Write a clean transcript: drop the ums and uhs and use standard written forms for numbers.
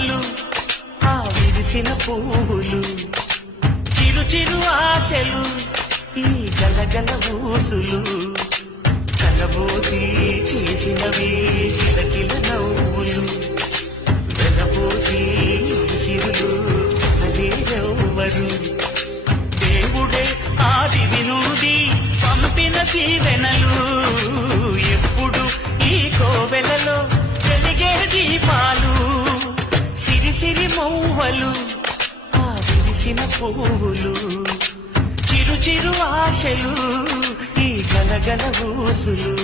మౌవలు ఆ విరిసిన పువ్వులు చిరు చిరు ఆశలు ఈ గలగల ఊసులు కలబోసి చేసినవి కిలకిల నవ్వులు వెలబోసి సిరులు కొనలేరెవ్వరు దేవుడే ఆదివి నుండి పంపిన దీవెనలు ఎప్పుడు ఈ కోవెలలో వెలిగే దీపాలు సిరి సిరి మౌవలు ఆ విరిసిన పువ్వులు చిరు చిరు ఆశలు ఈ గలగల ఊసులు